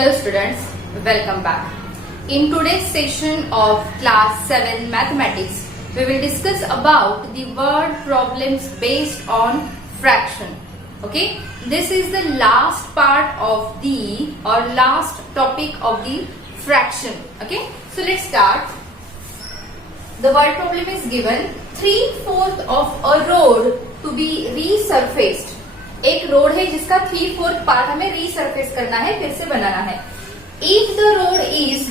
Hello students, welcome back. In today's session of class 7 mathematics, we will discuss about the word problems based on fraction. Okay, this is the last part of the last topic of the fraction. Okay, so let's start. The word problem is given 3/4 of a road to be resurfaced. एक road है जिसका 3/4 part हमें resurface करना है, फिर से बनाना है. If the road is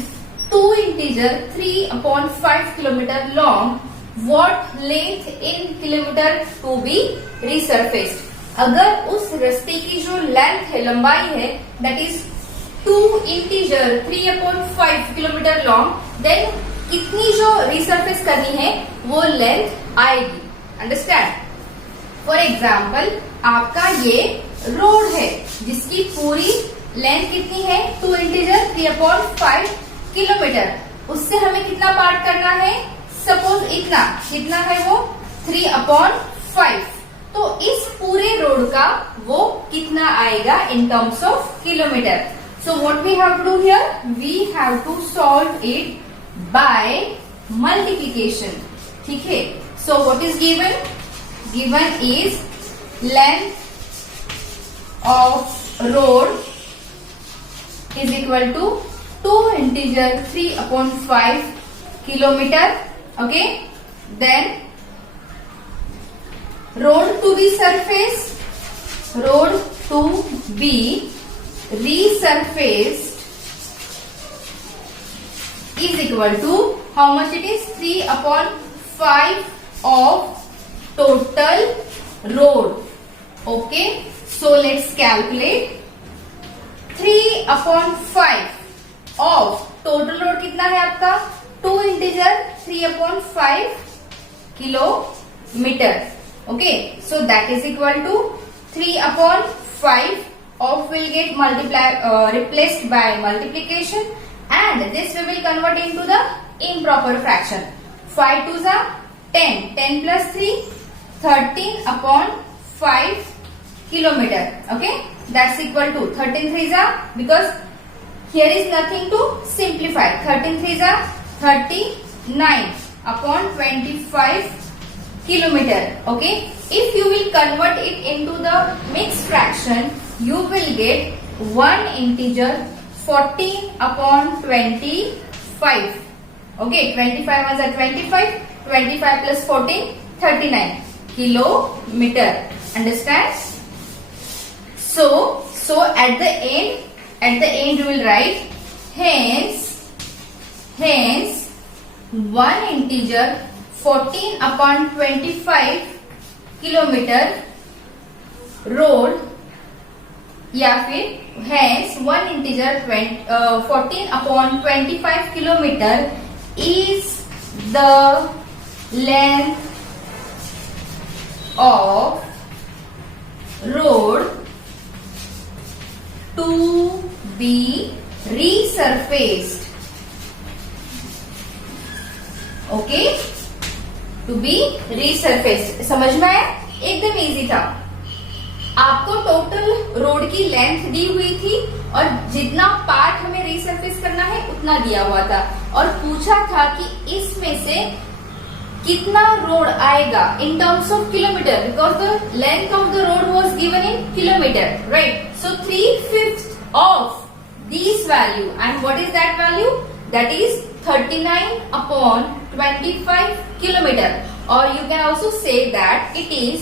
2 integer 3/5 kilometre long, what length in kilometre to be resurfaced. अगर उस रास्ते की जो लेंथ है, लंबाई है, that is 2 integer 3/5 kilometre long, then कितनी जो रीसरफेस करनी है वो लेंथ आएगी. अंडरस्टैंड. फॉर एग्जाम्पल, आपका ये रोड है जिसकी पूरी लेंथ कितनी है, 2 इंटीजर 3/5 किलोमीटर. उससे हमें कितना पार्ट करना है, सपोज इतना, कितना है वो 3/5. तो इस पूरे रोड का वो कितना आएगा in terms of kilometre. So what we have to do here, we have to solve it by multiplication. ठीक है. So what is given, given is length of road is equal to 2 integer 3/5 kilometer. Okay, then road to be surfaced, road to be resurfaced is equal to how much it is, 3/5 of total road. Okay, so let's calculate. 3/5 of total road कितना है आपका, 2 integer 3/5 kilometre. Okay, so that is equal to 3/5 of will get replaced by multiplication, and this we will convert into the improper fraction. 5 2s are 10, 10 plus 3 13/5 kilometer. Okay, that's equal to 13 3s are, because here is nothing to simplify. 13 3s are 39/25 kilometer. Okay, if you will convert it into the mixed fraction, you will get 1 integer 14/25. Okay, 25 was at 25, 25 plus 14 39 kilometer. Understand? So at the end you will write hence 1 integer 14/25 kilometer road, या फिर hence 1 integer 14/25 kilometer is the length of road to be resurfaced. Okay, to be resurfaced. समझ में आया? एकदम easy था. आपको total road की length दी हुई थी और जितना पार्ट हमें रीसरफेस करना है उतना दिया हुआ था, और पूछा था कि इसमें से कितना रोड आएगा in terms of kilometre, because the length of the road was given in kilometre, right. So 3/5 of this value, and what is that value, that is 39/25 kilometre. और you can also say that it is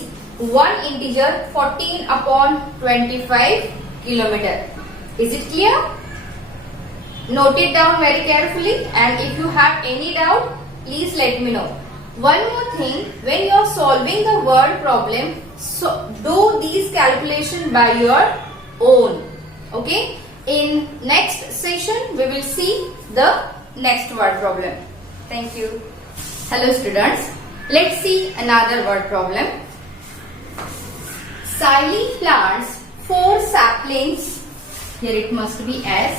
1 integer 14/25 kilometer. Is it clear? Note it down very carefully, and if you have any doubt, please let me know. One more thing, when you are solving the word problem, so do these calculation by your own. Okay, in next session we will see the next word problem. Thank you. Hello students, let's see another word problem. Sally plants 4 saplings, here it must be S,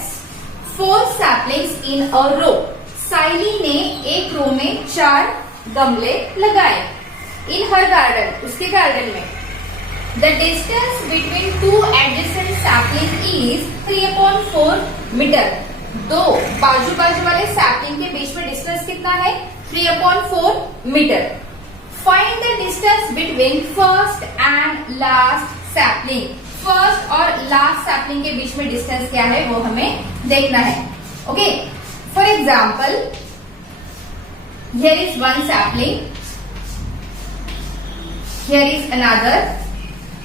4 saplings in a row. Sally ने एक रो में 4 गमले लगाए. In her garden, उसके गार्डन में. The distance between two adjacent sapling is 3/4 metre. दो बाजू बाजू वाले सैपलिंग के बीच में डिस्टेंस कितना है? 3/4 metre. Find the distance between first and last sapling. First और लास्ट सैपलिंग के बीच में डिस्टेंस क्या है वो हमें देखना है. Okay, for example here is one sapling, here is another,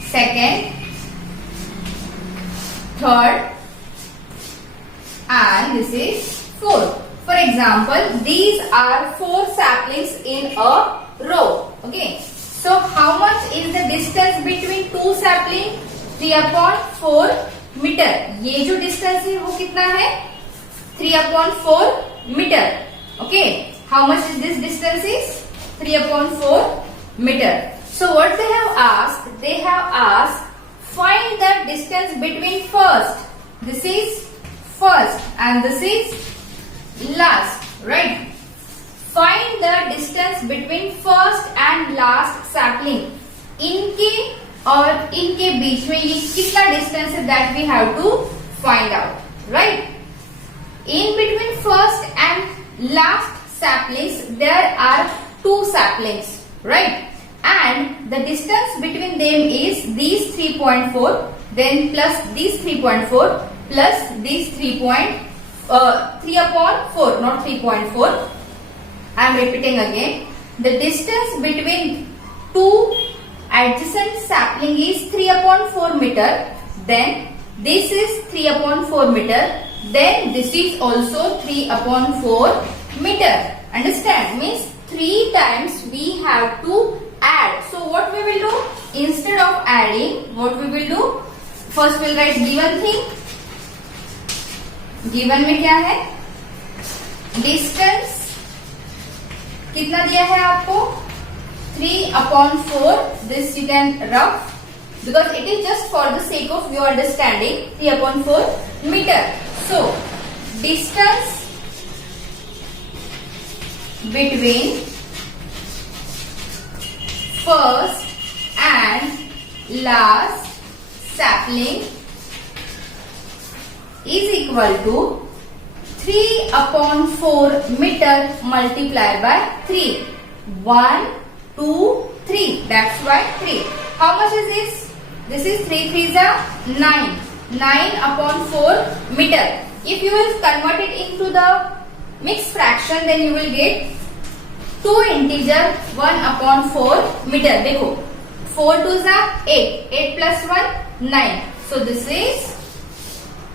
second, third, and this is fourth. For example, these are 4 saplings in a row. Okay, so how much is the distance between two sapling? 3/4 metre. ये जो distance है वो कितना है? 3/4 metre. Okay, how much is this distance is? 3/4 meter. So what they have asked? They have asked find the distance between first. This is first and this is last, right? Find the distance between first and last sapling. इनके और इनके बीच में ये कितना distance है? That we have to find out, right? In between first and last saplings there are 2 saplings, right? And the distance between them is these 3.4, then plus these 3.4 plus these 3/4, not 3.4. I am repeating again. The distance between two adjacent sapling is 3/4 meter. Then this is 3/4 meter. Then this is also 3/4 meter. Understand? Means 3 times we have to add. So what we will do? Instead of adding, what we will do? First we'll write given thing. Given में क्या है? Distance कितना दिया है आपको? 3/4. This you can rough because it is just for the sake of your understanding. 3/4 meter. So distance between first and last sapling is equal to 3/4 meter multiplied by 3. 1, 2, 3. That's why 3. How much is this? This is 3 3s are 9. 9/4 meter. If you will convert it into the mixed fraction, then you will get 2 integer 1/4 meter. देखो 4 2s are 8. 8 plus 1 9. So this is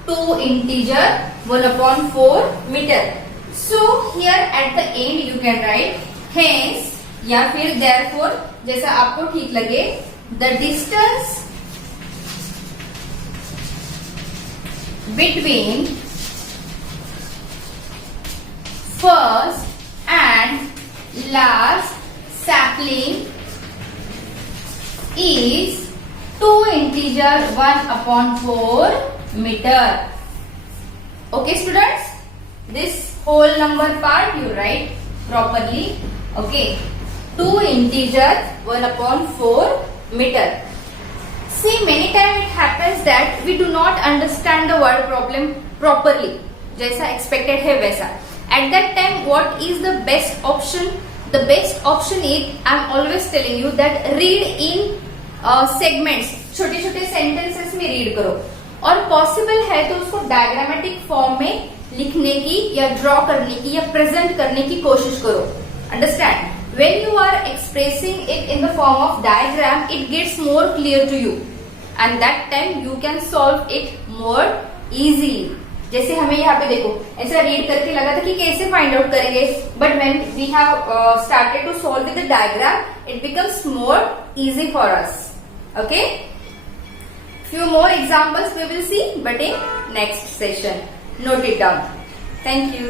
2 integer 1/4 meter. So here at the end you can write hence या फिर therefore जैसा आपको ठीक लगे. The distance between first and last sapling is 2 integer 1/4 meter. Okay students, this whole number part you write properly. Okay, 2 integer 1/4 meter. See, many times it happens that we do not understand the word problem properly. जैसा expected है वैसा. At that time, what is the best option? The best option is, I am always telling you that read in segments. छोटे छोटे sentences में read करो. और possible है तो उसको diagrammatic form में लिखने की या draw करने की या present करने की कोशिश करो. Understand? When you are expressing it in the form of diagram, it gets more clear to you. And that time you can solve it more easily. जैसे हमें यहाँ पे देखो ऐसा रीड करके लगा था कि कैसे फाइंड आउट करेंगे, but when we have started to solve with the diagram it becomes more easy for us. Okay, few more examples we will see but in next session. Note it down. Thank you.